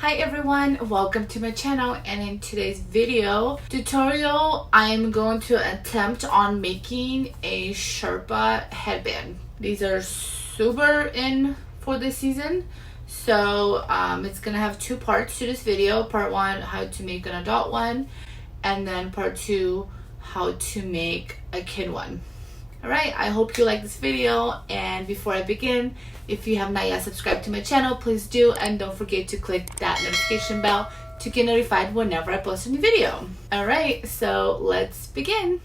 Hi everyone, welcome to my channel, and in today's video tutorial I am going to attempt on making a Sherpa headband. These are super in for this season, so it's gonna have two parts to this video. Part one, how to make an adult one, and then part two, how to make a kid one. Alright, I hope you like this video, and before I begin, if you have not yet subscribed to my channel, please do, and don't forget to click that notification bell to get notified whenever I post a new video. Alright, so let's begin.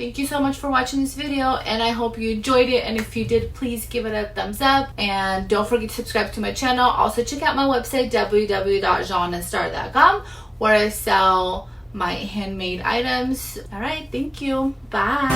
Thank you so much for watching this video, and I hope you enjoyed it. And if you did, please give it a thumbs up, and don't forget to subscribe to my channel. Also check out my website www.zhannastar.com, where I sell my handmade items. All right, thank you. Bye.